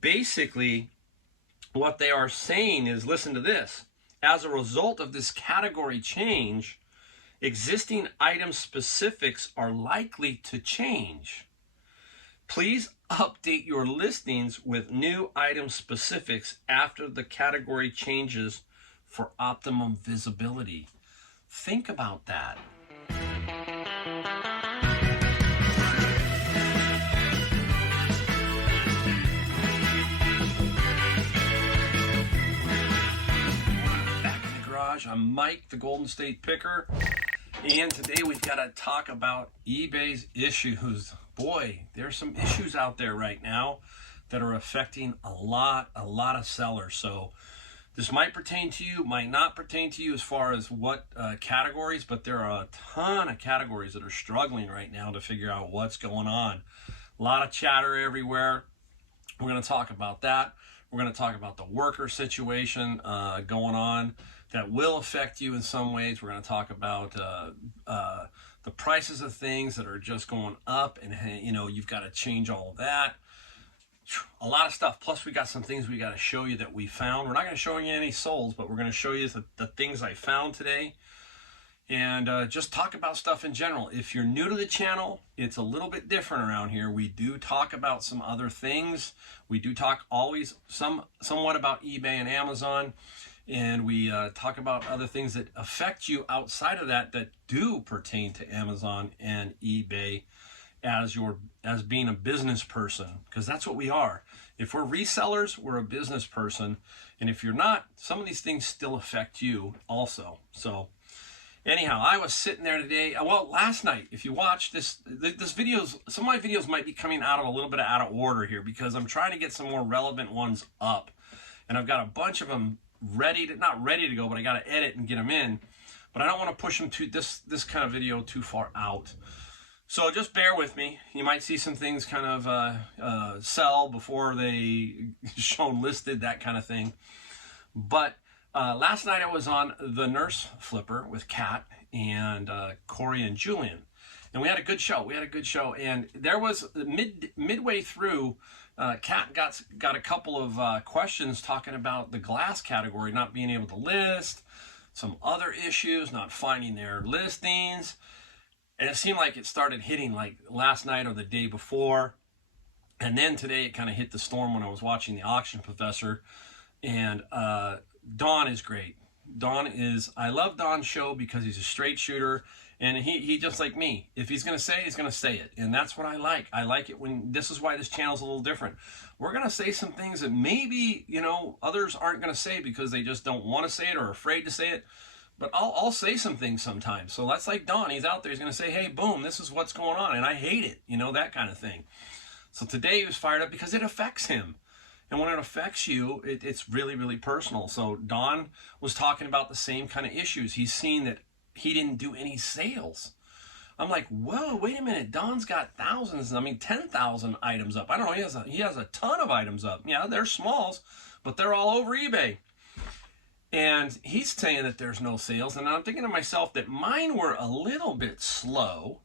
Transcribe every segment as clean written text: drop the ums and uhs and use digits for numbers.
And basically, what they are saying is, listen to this. As a result of this category change, existing item specifics are likely to change. Please update your listings with new item specifics after the category changes for optimum visibility. Think about that. Back in the garage, I'm Mike, the Golden State Picker, and today we've got to talk about eBay's issues. Boy, there's some issues out there right now that are affecting a lot of sellers. So this might pertain to you, might not pertain to you as far as what categories, but there are a ton of categories that are struggling right now to figure out what's going on. A lot of chatter everywhere. We're going to talk about that. We're going to talk about the worker situation going on that will affect you in some ways. We're going to talk about the prices of things that are just going up, and you know, you've got to change all of that. A lot of stuff. Plus, we got some things we got to show you that we found. We're not going to show you any souls, but we're going to show you the things I found today, and just talk about stuff in general. If you're new to the channel, it's a little bit different around here. We do talk about some other things. We do talk always somewhat about eBay and Amazon, and we talk about other things that affect you outside of that do pertain to Amazon and eBay as being a business person, because that's what we are. If we're resellers, we're a business person, and if you're not, some of these things still affect you also. So anyhow, I was sitting there today, well, last night. If you watch this videos, some of my videos might be coming out of a little bit out of order here because I'm trying to get some more relevant ones up, and I've got a bunch of them not ready to go, but I got to edit and get them in. But I don't want to push them to this kind of video too far out. So just bear with me. You might see some things kind of sell before they shown listed, that kind of thing. But last night I was on the Nurse Flipper with Kat and Corey and Julian, and we had a good show. And there was midway through, Kat got a couple of questions talking about the glass category not being able to list, some other issues, not finding their listings. And it seemed like it started hitting like last night or the day before. And then today it kind of hit the storm when I was watching the Auction Professor. And Don is great. I love Don's show because he's a straight shooter. And he just like me. If he's going to say it, he's going to say it. And that's what I like. I like it when, this is why this channel's a little different. We're going to say some things that maybe, you know, others aren't going to say because they just don't want to say it or are afraid to say it. But I'll say some things sometimes. So that's like Don. He's out there. He's going to say, hey, boom, this is what's going on. And I hate it. You know, that kind of thing. So today he was fired up because it affects him. And when it affects you, it's really, really personal. So Don was talking about the same kind of issues. He's seen that he didn't do any sales. I'm like, whoa, wait a minute. Don's got thousands, 10,000 items up. I don't know. He has a ton of items up. Yeah, they're smalls, but they're all over eBay. And he's saying that there's no sales. And I'm thinking to myself that mine were a little bit slow.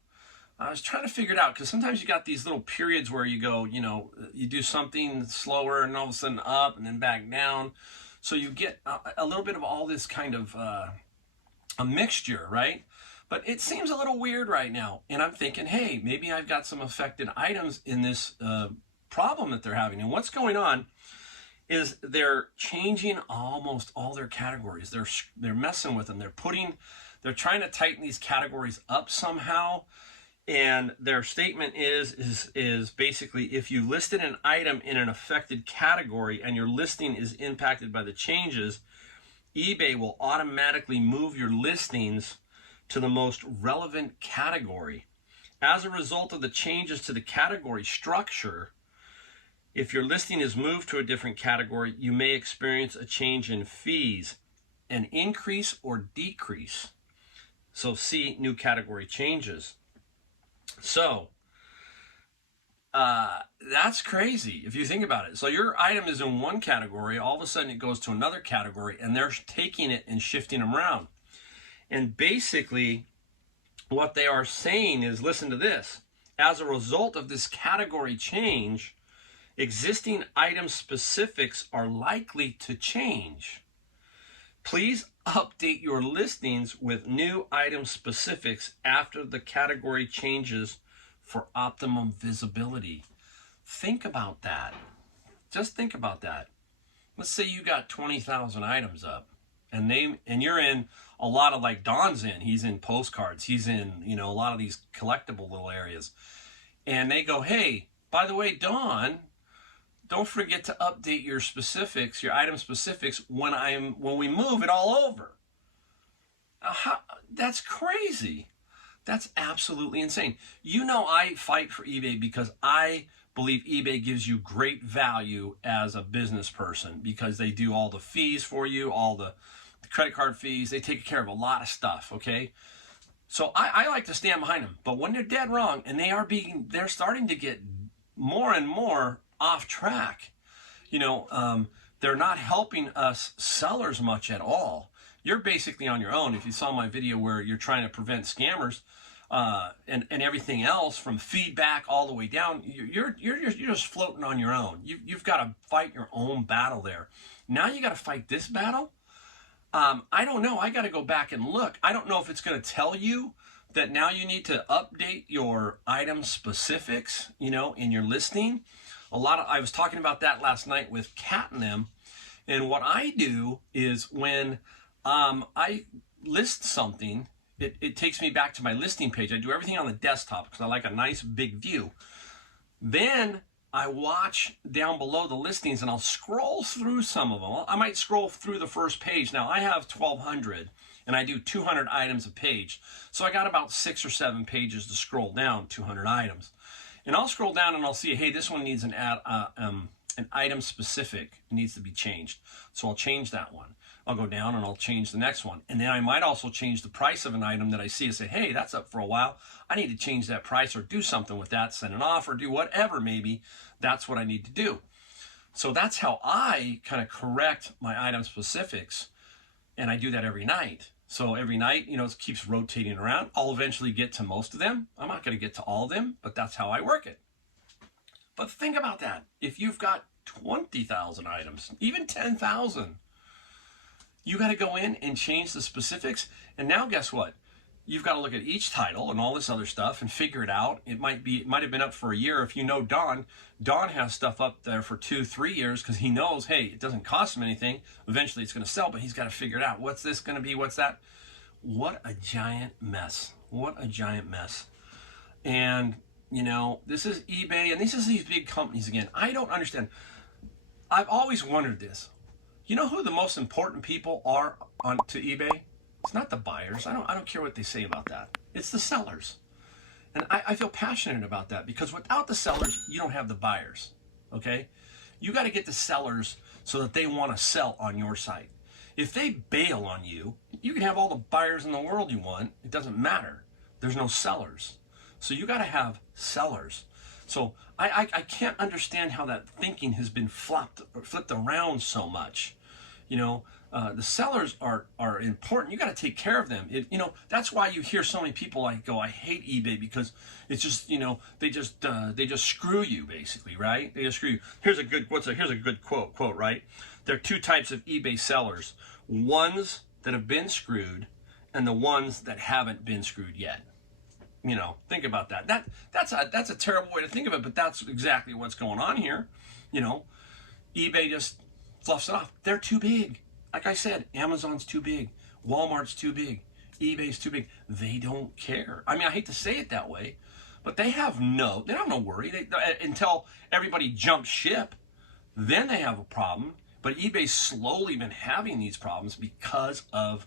I was trying to figure it out because sometimes you got these little periods where you go, you know, you do something slower and all of a sudden up and then back down. So you get a little bit of all this kind of a mixture, right? But it seems a little weird right now. And I'm thinking, hey, maybe I've got some affected items in this problem that they're having. And what's going on is they're changing almost all their categories. They're messing with them. They're trying to tighten these categories up somehow. And their statement is basically, if you listed an item in an affected category and your listing is impacted by the changes, eBay will automatically move your listings to the most relevant category. As a result of the changes to the category structure, if your listing is moved to a different category, you may experience a change in fees, an increase or decrease. So see new category changes. So that's crazy if you think about it. So your item is in one category, all of a sudden it goes to another category, and they're taking it and shifting them around. And basically what they are saying is, listen to this, as a result of this category change, Existing item specifics are likely to change. Please update your listings with new item specifics after the category changes for optimum visibility. Think about that. Just think about that. Let's say you got 20,000 items up, and you're in a lot of, like Don's in. He's in postcards. He's in, a lot of these collectible little areas. And they go, hey, by the way, Don, don't forget to update your specifics, your item specifics when we move it all over. That's crazy. That's absolutely insane. I fight for eBay because I believe eBay gives you great value as a business person, because they do all the fees for you, all the credit card fees. They take care of a lot of stuff, okay? So I like to stand behind them. But when they're dead wrong, and they're starting to get more and more off track, they're not helping us sellers much at all. You're basically on your own. If you saw my video where you're trying to prevent scammers and everything else, from feedback all the way down, you're just floating on your own. You've got to fight your own battle there. Now you got to fight this battle. I don't know. I got to go back and look. I don't know if it's going to tell you that now you need to update your item specifics, in your listing. I was talking about that last night with Kat and them. And what I do is when I list something, it takes me back to my listing page. I do everything on the desktop because I like a nice big view. Then I watch down below the listings and I'll scroll through some of them. I might scroll through the first page. Now I have 1,200 and I do 200 items a page. So I got about 6 or 7 pages to scroll down, 200 items. And I'll scroll down and I'll see, hey, this one needs an item specific. It needs to be changed. So I'll change that one. I'll go down and I'll change the next one. And then I might also change the price of an item that I see and say, hey, that's up for a while. I need to change that price or do something with that, send it off or do whatever maybe. That's what I need to do. So that's how I kind of correct my item specifics. And I do that every night. So every night, it keeps rotating around. I'll eventually get to most of them. I'm not going to get to all of them, but that's how I work it. But think about that. If you've got 20,000 items, even 10,000, you got to go in and change the specifics. And now guess what? You've got to look at each title and all this other stuff and figure it out. It might have been up for a year. If you know Don has stuff up there for 2-3 years because he knows, hey, it doesn't cost him anything. Eventually it's going to sell, but he's got to figure it out. What's this going to be? What's that? What a giant mess. What a giant mess. And, this is eBay and this is these big companies again. I don't understand. I've always wondered this. You know who the most important people are to eBay? It's not the buyers. I don't care what they say about that. It's the sellers. And I feel passionate about that because without the sellers, you don't have the buyers. Okay? You got to get the sellers so that they want to sell on your site. If they bail on you, you can have all the buyers in the world you want. It doesn't matter. There's no sellers. So you got to have sellers. So I can't understand how that thinking has been flipped around so much. The sellers are important. You got to take care of them. That's why you hear so many people go, I hate eBay because it's just, they just screw you basically, right? They just screw you. Here's a good quote, right? There are 2 types of eBay sellers: ones that have been screwed and the ones that haven't been screwed yet. Think about that. That's a terrible way to think of it, but that's exactly what's going on here. eBay just fluffs it off. They're too big. Like I said, Amazon's too big. Walmart's too big. eBay's too big. They don't care. I hate to say it that way, but they have no worry. Until everybody jumps ship, then they have a problem. But eBay's slowly been having these problems because of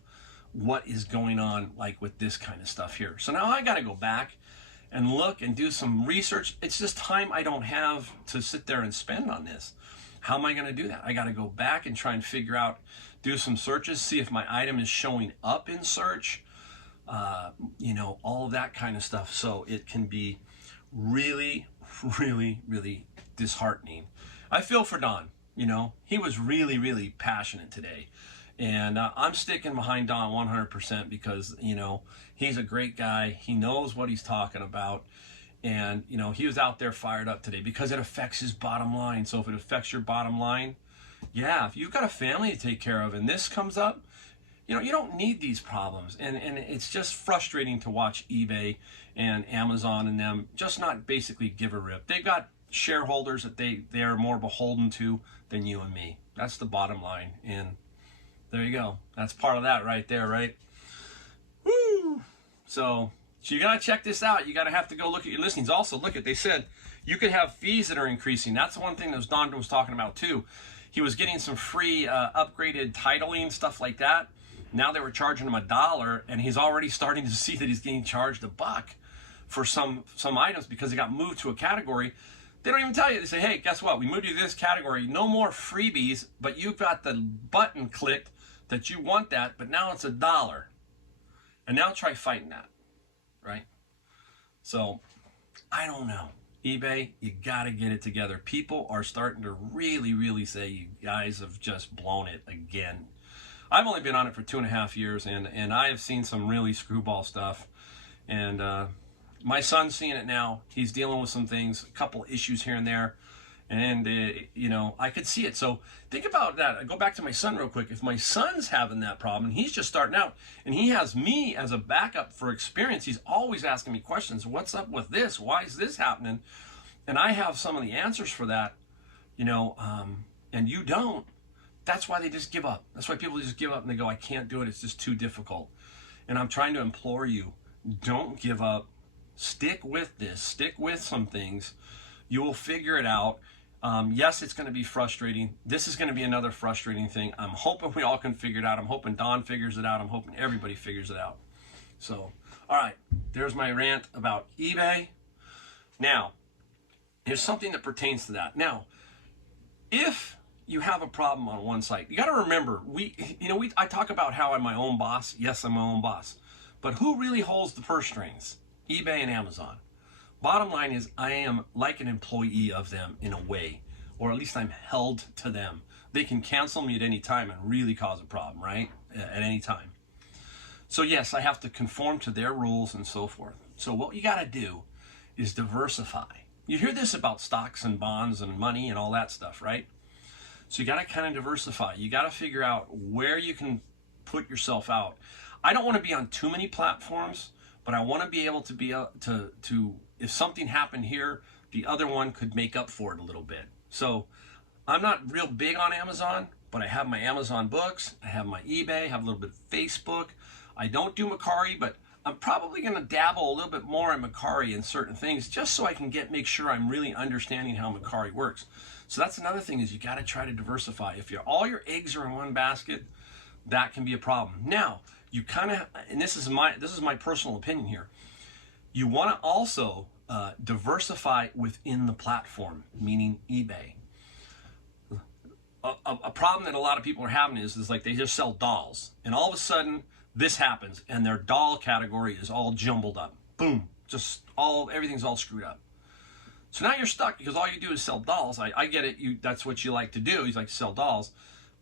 what is going on, like with this kind of stuff here. So now I got to go back and look and do some research. It's just time I don't have to sit there and spend on this. How am I going to do that? I got to go back and try and figure out, do some searches, see if my item is showing up in search, all of that kind of stuff. So it can be really, really, really disheartening. I feel for Don. He was really, really passionate today. And I'm sticking behind Don 100% because, he's a great guy. He knows what he's talking about. And, you know, he was out there fired up today because it affects his bottom line. So if it affects your bottom line, yeah, if you've got a family to take care of and this comes up, you know, you don't need these problems. And it's just frustrating to watch eBay and Amazon and them just not basically give a rip. They've got shareholders that they are more beholden to than you and me. That's the bottom line. And there you go. That's part of that right there, right? Woo! So you got to check this out. You got to have to go look at your listings. Also, look at, they said you could have fees that are increasing. That's the one thing that Don was talking about too. He was getting some free upgraded titling, stuff like that. Now they were charging him $1, and he's already starting to see that he's getting charged $1 for some items because they got moved to a category. They don't even tell you. They say, hey, guess what? We moved you to this category. No more freebies, but you've got the button clicked that you want that, but now it's $1. And now try fighting that, right? So, I don't know. eBay, you got to get it together. People are starting to really, really say you guys have just blown it again. I've only been on it for 2.5 years, and I have seen some really screwball stuff. And my son's seeing it now. He's dealing with some things, a couple issues here and there. And, you know, I could see it. So think about that. I go back to my son real quick. If my son's having that problem, and he's just starting out, and he has me as a backup for experience, he's always asking me questions. What's up with this? Why is this happening? And I have some of the answers for that, you know, and you don't. That's why they just give up. That's why people just give up and they go, I can't do it. It's just too difficult. And I'm trying to implore you, don't give up. Stick with this. Stick with some things. You will figure it out. Yes, it's going to be frustrating. This is going to be another frustrating thing. I'm hoping we all can figure it out. I'm hoping Don figures it out. I'm hoping everybody figures it out. So, all right, there's my rant about eBay. Now, here's something that pertains to that. Now, if you have a problem on one site, you got to remember, I talk about how I'm my own boss. Yes, I'm my own boss. But who really holds the purse strings? eBay and Amazon. Bottom line is, I am like an employee of them in a way, or at least I'm held to them. They can cancel me at any time and really cause a problem, right? At any time. So yes, I have to conform to their rules and so forth. So what you got to do is diversify. You hear this about stocks and bonds and money and all that stuff, right? So you got to kind of diversify. You got to figure out where you can put yourself out. I don't want to be on too many platforms, but I want to be able to be to if something happened here, the other one could make up for it a little bit. So I'm not real big on Amazon, but I have my Amazon books, I have my eBay, I have a little bit of Facebook. I don't do Mercari, but I'm probably going to dabble a little bit more in Mercari and certain things just so I can make sure I'm really understanding how Mercari works. So that's another thing, is you got to try to diversify. If all your eggs are in one basket, that can be a problem. Now, you kind of, and this is my personal opinion here, you want to also diversify within the platform, meaning eBay. A problem that a lot of people are having is like they just sell dolls, and all of a sudden this happens and their doll category is all jumbled up. Boom, everything's all screwed up. So now you're stuck because all you do is sell dolls. I get it, that's what you like to do, you like to sell dolls,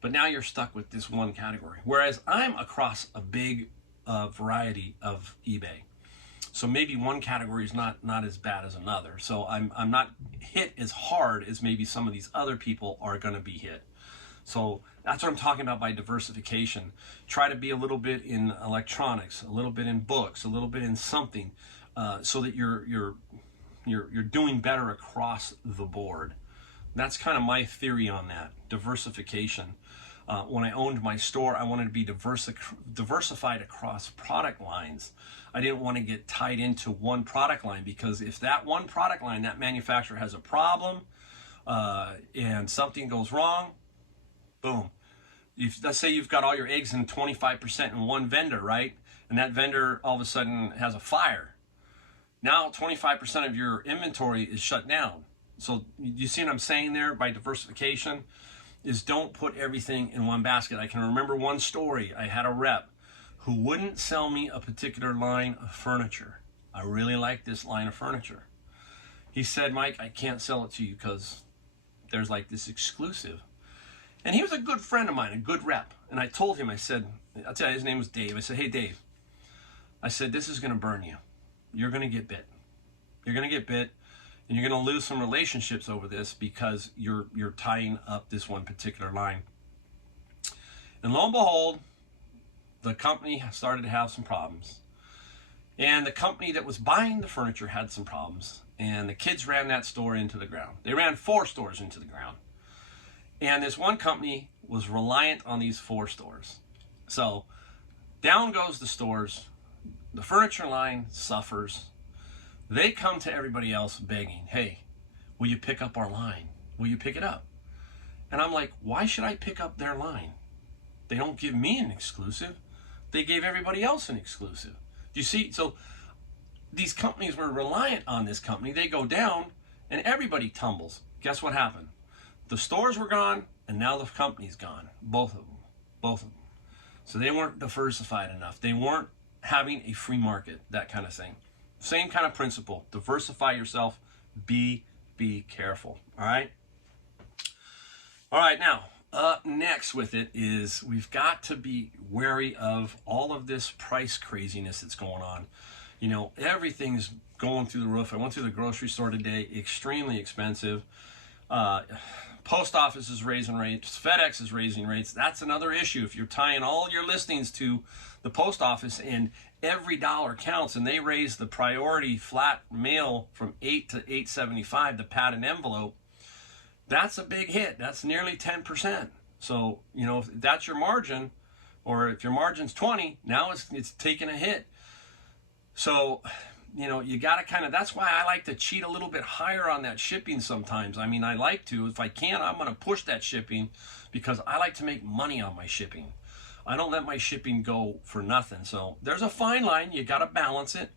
but now you're stuck with this one category. Whereas I'm across a big variety of eBay. So maybe one category is not as bad as another. So I'm not hit as hard as maybe some of these other people are going to be hit. So that's what I'm talking about by diversification. Try to be a little bit in electronics, a little bit in books, a little bit in something, so that you're doing better across the board. That's kind of my theory on that, diversification. When I owned my store, I wanted to be diversified across product lines. I didn't want to get tied into one product line, because if that one product line, that manufacturer has a problem and something goes wrong, boom. Let's say you've got all your eggs in 25% in one vendor, right? And that vendor all of a sudden has a fire. Now 25% of your inventory is shut down. So you see what I'm saying there by diversification? Is don't put everything in one basket. I can remember one story. I had a rep who wouldn't sell me a particular line of furniture. I really like this line of furniture. He said, Mike, I can't sell it to you because there's like this exclusive. And he was a good friend of mine, a good rep. And I told him, I said, I'll tell you, his name was Dave. I said, hey, Dave. I said, this is going to burn you. You're going to get bit. You're going to get bit, and you're going to lose some relationships over this because you're tying up this one particular line. And lo and behold, the company started to have some problems. And the company that was buying the furniture had some problems. And the kids ran that store into the ground. They ran 4 stores into the ground. And this one company was reliant on these 4 stores. So down goes the stores. The furniture line suffers. They come to everybody else begging, hey, will you pick up our line? Will you pick it up? And I'm like, why should I pick up their line? They don't give me an exclusive. They gave everybody else an exclusive. Do you see? So these companies were reliant on this company. They go down and everybody tumbles. Guess what happened? The stores were gone and now the company's gone. Both of them. So they weren't diversified enough. They weren't having a free market, that kind of thing. Same kind of principle. Diversify yourself. Be careful. All right? All right, now, up next with it is we've got to be wary of all of this price craziness that's going on. You know, everything's going through the roof. I went through the grocery store today, extremely expensive. Post office is raising rates. FedEx is raising rates. That's another issue. If you're tying all your listings to the post office and every dollar counts, and they raise the priority flat mail from $8 to $8.75, the padded envelope, that's a big hit. That's nearly 10%. So, you know, if that's your margin, or if your margin's 20, now it's taking a hit. So, you know, you got to kind of, that's why I like to cheat a little bit higher on that shipping sometimes. I mean, I like to. If I can, I'm going to push that shipping because I like to make money on my shipping. I don't let my shipping go for nothing. So there's a fine line. You got to balance it.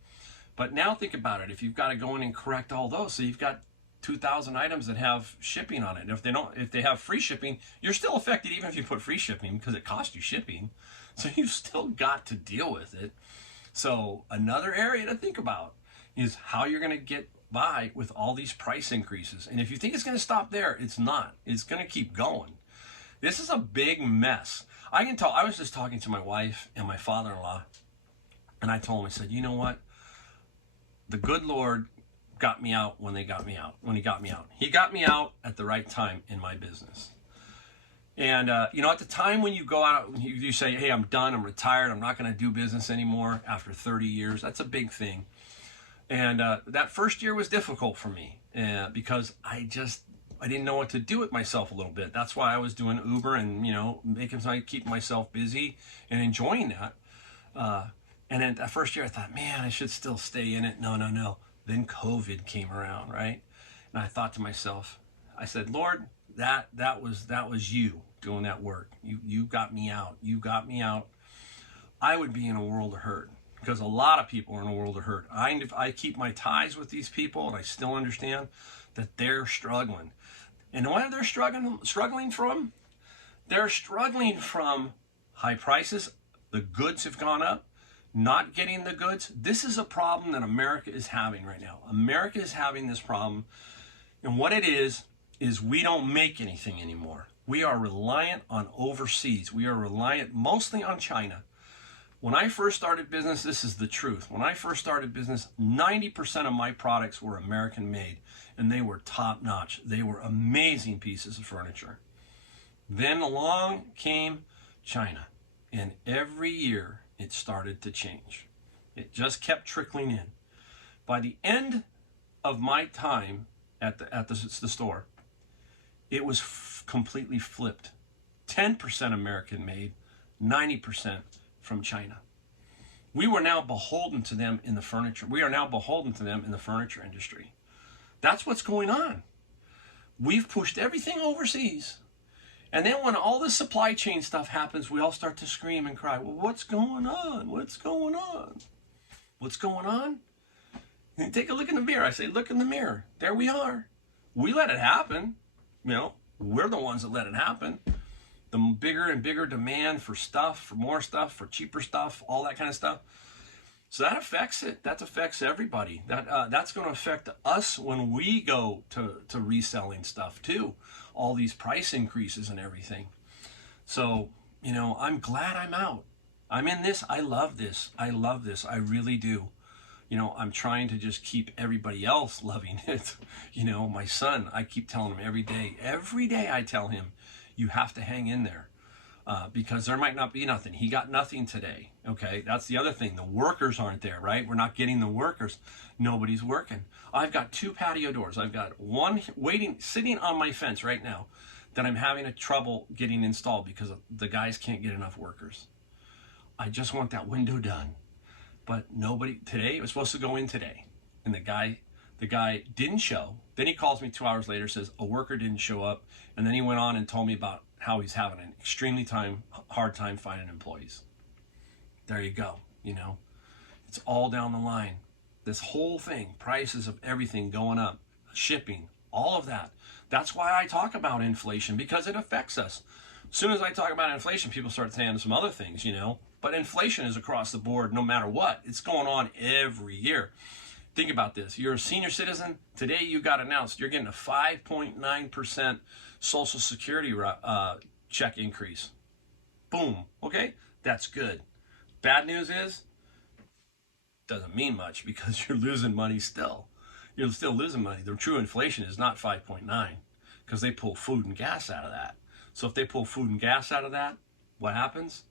But now think about it. If you've got to go in and correct all those, so you've got 2,000 items that have shipping on it. If they have free shipping, you're still affected even if you put free shipping because it costs you shipping. So you've still got to deal with it. So another area to think about is how you're going to get by with all these price increases. And if you think it's going to stop there, it's not. It's going to keep going. This is a big mess. I can tell. I was just talking to my wife and my father-in-law, and I told him, I said, you know what? The good Lord got me out when he got me out. He got me out at the right time in my business. And, you know, at the time when you go out, you say, hey, I'm done, I'm retired, I'm not going to do business anymore after 30 years. That's a big thing. And that first year was difficult for me because I didn't know what to do with myself a little bit. That's why I was doing Uber and, you know, keep myself busy and enjoying that. And then that first year I thought, man, I should still stay in it. No. Then COVID came around, right? And I thought to myself, I said, Lord, that was you doing that work. You got me out. You got me out. I would be in a world of hurt because a lot of people are in a world of hurt. I keep my ties with these people, and I still understand that they're struggling. And what are they struggling from? They're struggling from high prices. The goods have gone up. Not getting the goods. This is a problem that America is having right now. America is having this problem. And what it is we don't make anything anymore. We are reliant on overseas. We are reliant mostly on China. When I first started business, this is the truth. When I first started business, 90% of my products were American made, and they were top notch. They were amazing pieces of furniture. Then along came China, and every year it started to change. It just kept trickling in. By the end of my time at the store, it was completely flipped. 10% American made, 90% from China. We were now beholden to them in the furniture. We are now beholden to them in the furniture industry. That's what's going on. We've pushed everything overseas. And then when all this supply chain stuff happens, we all start to scream and cry, well, what's going on? What's going on? What's going on? And take a look in the mirror. I say, look in the mirror. There we are. We let it happen. You know, we're the ones that let it happen. The bigger and bigger demand for stuff, for more stuff, for cheaper stuff, all that kind of stuff. So that affects it. That affects everybody. That's going to affect us when we go to reselling stuff too. All these price increases and everything. So, you know, I'm glad I'm out. I'm in this. I love this. I love this. I really do. You know, I'm trying to just keep everybody else loving it. You know, my son, I keep telling him every day I tell him, you have to hang in there. Because there might not be nothing. He got nothing today. Okay, that's the other thing. The workers aren't there, right? We're not getting the workers. Nobody's working. I've got 2 patio doors. I've got one sitting on my fence right now that I'm having a trouble getting installed because the guys can't get enough workers. I just want that window done. But nobody, today, it was supposed to go in today. And the guy didn't show. Then he calls me 2 hours later, says a worker didn't show up. And then he went on and told me about how he's having an extremely hard time finding employees. There you go, you know. It's all down the line. This whole thing, prices of everything going up, shipping, all of that. That's why I talk about inflation, because it affects us. As soon as I talk about inflation, people start saying some other things, you know. But inflation is across the board no matter what. It's going on every year. Think about this. You're a senior citizen. Today you got announced you're getting a 5.9% Social Security check increase. Boom. Okay? That's good. Bad news is, doesn't mean much because you're losing money still. You're still losing money. The true inflation is not 5.9 because they pull food and gas out of that. So if they pull food and gas out of that, what happens?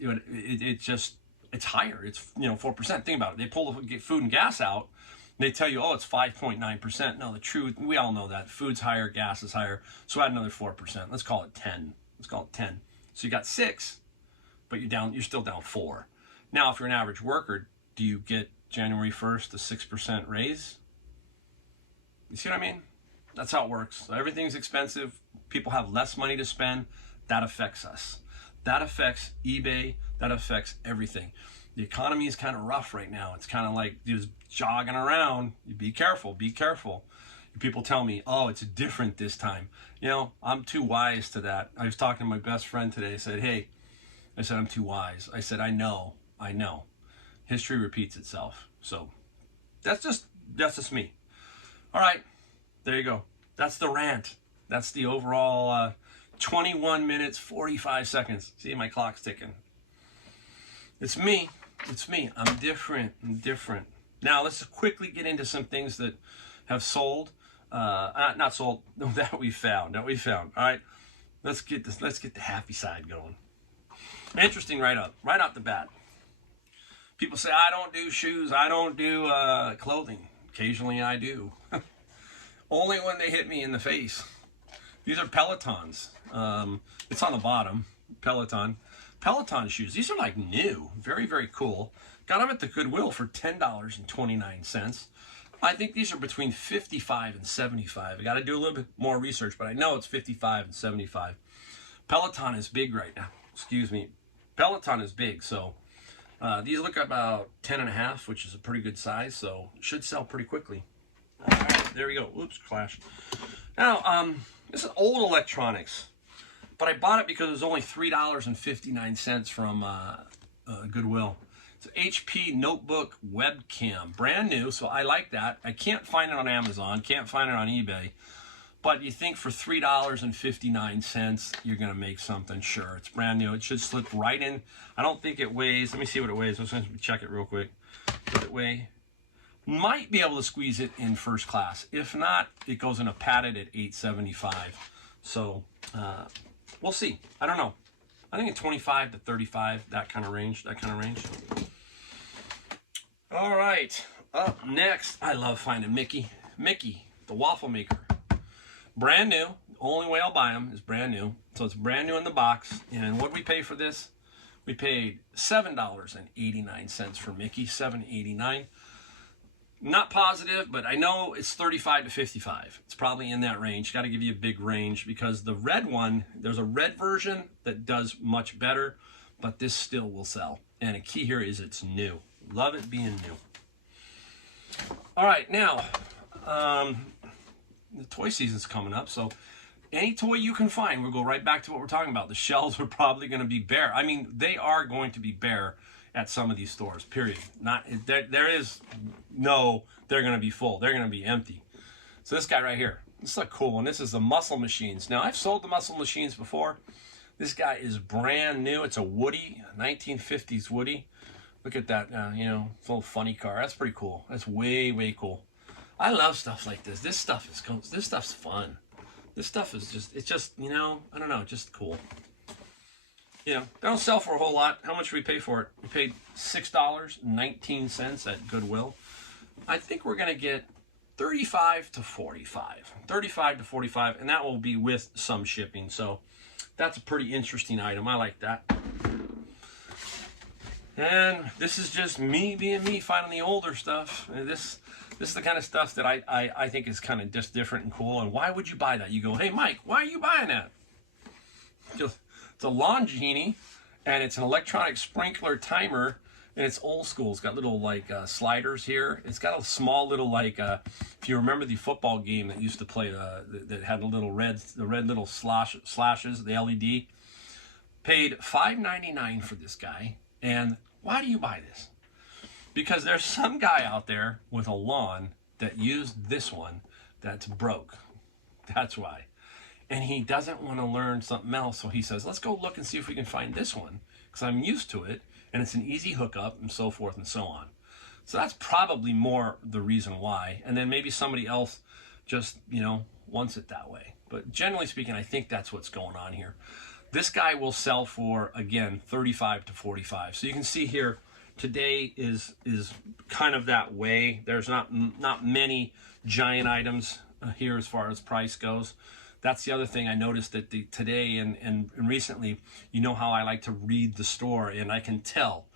It's higher. It's 4%. Think about it. They pull the food and gas out. They tell you, oh, it's 5.9%. No, the truth, we all know that food's higher, gas is higher. So add another 4%. Let's call it 10. Let's call it 10. So you got 6, but you're still down 4. Now, if you're an average worker, do you get January 1st a 6% raise? You see what I mean? That's how it works. So everything's expensive. People have less money to spend. That affects us. That affects eBay. That affects everything. The economy is kind of rough right now. It's kind of like just jogging around. Be careful, be careful. People tell me, oh, it's different this time. You know, I'm too wise to that. I was talking to my best friend today. I said, hey, I'm too wise. I said, I know. History repeats itself. So that's just me. All right, there you go. That's the rant. That's the overall 21 minutes, 45 seconds. See, my clock's ticking. It's me. I'm different. Now let's quickly get into some things that have sold, not sold, that we found. All right, let's get the happy side going. Interesting right out the bat. People say, I don't do shoes, I don't do clothing. Occasionally I do. Only when they hit me in the face. These are Pelotons. It's on the bottom, Peloton shoes. These are like new, very, very cool. Got them at the Goodwill for $10.29. I think these are between 55 and 75. I got to do a little bit more research, but I know it's 55 and 75. Peloton is big right now. Excuse me. Peloton is big, so these look about 10.5, which is a pretty good size, so should sell pretty quickly. All right, there we go. Oops, clash. Now, this is old electronics, but I bought it because it was only $3.59 from Goodwill. It's an HP notebook webcam, brand new, so I like that. I can't find it on Amazon, can't find it on eBay, but you think for $3.59 you're gonna make something. Sure, it's brand new. It should slip right in. I don't think it weighs. Let me see what it weighs. Let's check it real quick. Does it weigh? Might be able to squeeze it in first class. If not, it goes in a padded at $8.75. So we'll see. I don't know. I think it's 25 to 35, that kind of range. All right. Up next, I love finding Mickey. Mickey, the waffle maker. Brand new. Only way I'll buy them is brand new. So it's brand new in the box. And what did we pay for this? We paid $7.89 for Mickey. $7.89. Not positive, but I know it's 35 to 55. It's probably in that range. Got to give you a big range because the red one, there's a red version that does much better, but this still will sell. And a key here is it's new. Love it being new. All right, now, the toy season's coming up, so any toy you can find, we'll go right back to what we're talking about. The shelves are probably going to be bare. I mean, they are going to be bare at some of these stores, period. There is no, they're going to be full. They're going to be empty. So this guy right here, this is a cool one. This is the muscle machines. Now, I've sold the muscle machines before. This guy is brand new. It's a Woody, a 1950s Woody. Look at that, you know, little funny car. That's pretty cool. That's way, way cool. I love stuff like this. This stuff's fun. This stuff is just, it's just, you know, I don't know, just cool. You know, they don't sell for a whole lot. How much did we pay for it? We paid $6.19 at Goodwill. I think we're going to get 35 to 45. 35 to 45, and that will be with some shipping. So that's a pretty interesting item. I like that. And this is just me being me, finding the older stuff. And this is the kind of stuff that I think is kind of just different and cool. And why would you buy that? You go, hey, Mike, why are you buying that? It's a lawn genie, and it's an electronic sprinkler timer, and it's old school. It's got little like sliders here. It's got a small little like, if you remember the football game that used to play, that had the red little slashes, the LED. Paid $5.99 for this guy. And why do you buy this? Because there's some guy out there with a lawn that used this one that's broke. That's why. And he doesn't want to learn something else. So he says, let's go look and see if we can find this one. Because I'm used to it. And it's an easy hookup and so forth and so on. So that's probably more the reason why. And then maybe somebody else just, you know, wants it that way. But generally speaking, I think that's what's going on here. This guy will sell for, again, 35 to 45. So you can see here, today is kind of that way. There's not many giant items here as far as price goes. That's the other thing I noticed that today and recently, you know how I like to read the store, and I can tell.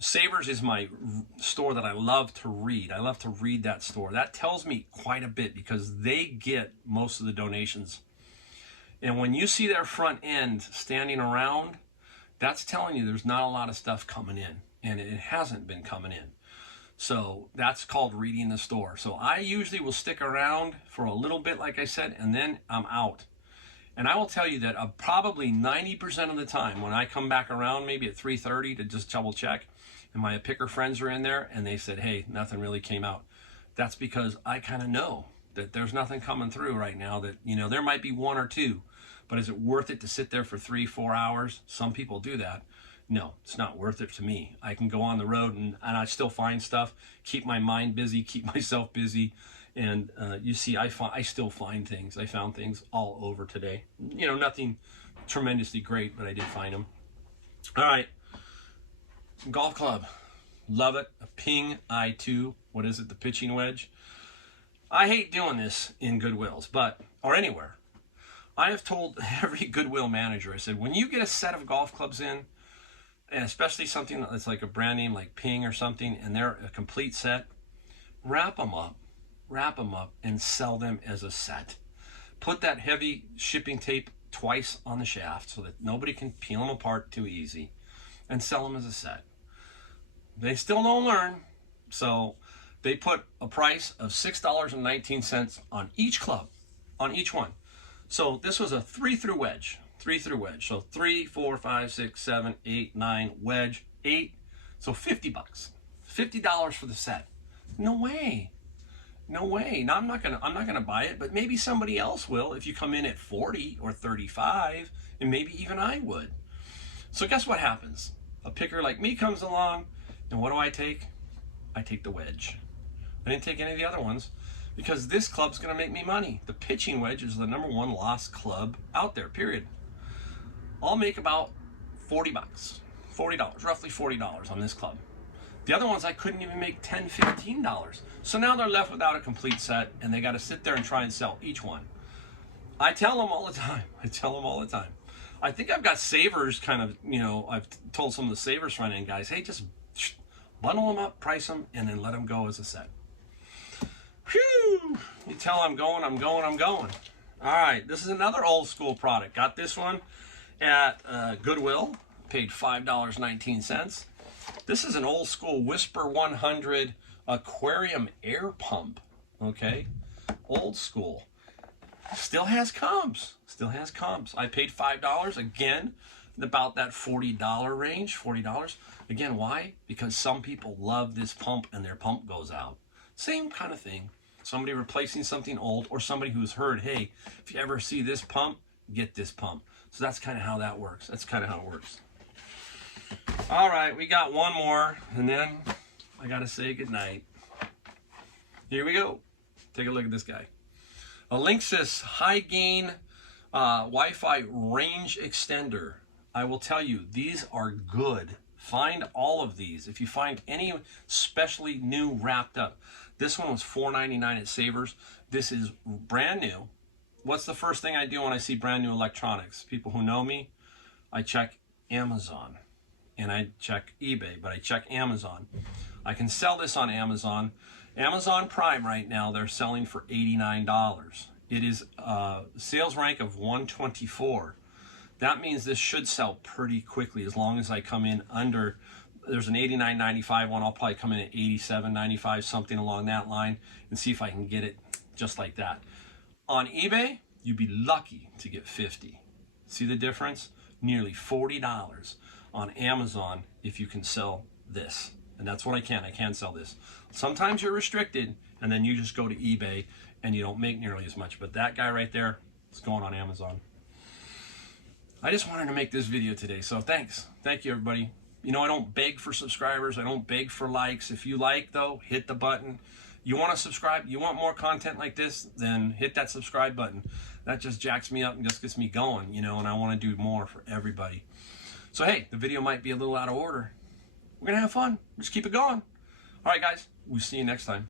Savers is my store that I love to read. I love to read that store. That tells me quite a bit because they get most of the donations. And when you see their front end standing around, that's telling you there's not a lot of stuff coming in. And it hasn't been coming in. So that's called reading the store. So I usually will stick around for a little bit, like I said, and then I'm out. And I will tell you that probably 90% of the time when I come back around, maybe at 3:30 to just double check, and my picker friends are in there and they said, hey, nothing really came out. That's because I kind of know that there's nothing coming through right now, that, you know, there might be one or two, but is it worth it to sit there for 3-4 hours? Some people do that. No, it's not worth it to me. I can go on the road and I still find stuff, keep my mind busy, keep myself busy. And you see, I still find things. I found things all over today. You know, nothing tremendously great, but I did find them. All right, golf club. Love it. A Ping I2. What is it? The pitching wedge. I hate doing this in Goodwills, or anywhere. I have told every Goodwill manager, I said, when you get a set of golf clubs in, and especially something that's like a brand name like Ping or something, and they're a complete set, wrap them up, and sell them as a set. Put that heavy shipping tape twice on the shaft so that nobody can peel them apart too easy, and sell them as a set. They still don't learn, so they put a price of $6.19 on each club, on each one. So this was a 3-through wedge. 3-through wedge. So 3, 4, 5, 6, 7, 8, 9, wedge, 8. So $50. $50 for the set. No way. No way. Now I'm not gonna buy it, but maybe somebody else will if you come in at 40 or 35, and maybe even I would. So guess what happens? A picker like me comes along, and what do I take? I take the wedge. I didn't take any of the other ones because this club's gonna make me money. The pitching wedge is the ~1 lost club out there, period. I'll make about $40, roughly $40 on this club. The other ones I couldn't even make $10, $15. So now they're left without a complete set, and they got to sit there and try and sell each one. I tell them all the time. I think I've got savers kind of, you know, I've told some of the savers front end guys, hey, just bundle them up, price them, and then let them go as a set. Whew! You tell I'm going. All right, this is another old school product. Got this one at Goodwill, paid $5.19. This is an old school Whisper 100 Aquarium Air Pump, okay? Old school. Still has comms. I paid $5, again, about that $40 range, $40. Again, why? Because some people love this pump and their pump goes out. Same kind of thing. Somebody replacing something old, or somebody who's heard, hey, if you ever see this pump, get this pump. So that's kind of how that works. All right, we got one more, and then I gotta say goodnight. Here we go. Take a look at this guy. A Linksys high gain Wi-Fi range extender. I will tell you, these are good. Find all of these. If you find any specially new wrapped up. This one was $4.99 at Savers. This is brand new. What's the first thing I do when I see brand new electronics? People who know me, I check Amazon and I check eBay, but I check Amazon. I can sell this on Amazon. Amazon Prime right now, they're selling for $89. It is a sales rank of 124. That means this should sell pretty quickly as long as I come in under. There's an $89.95 one. I'll probably come in at $87.95, something along that line, and see if I can get it just like that. On eBay, you'd be lucky to get $50. See the difference? Nearly $40 on Amazon if you can sell this. And that's what I can. I can sell this. Sometimes you're restricted, and then you just go to eBay and you don't make nearly as much. But that guy right there is going on Amazon. I just wanted to make this video today, so thanks. Thank you, everybody. You know, I don't beg for subscribers. I don't beg for likes. If you like, though, hit the button. You want to subscribe? You want more content like this? Then hit that subscribe button. That just jacks me up and just gets me going, you know, and I want to do more for everybody. So, hey, the video might be a little out of order. We're going to have fun. Just keep it going. All right, guys. We'll see you next time.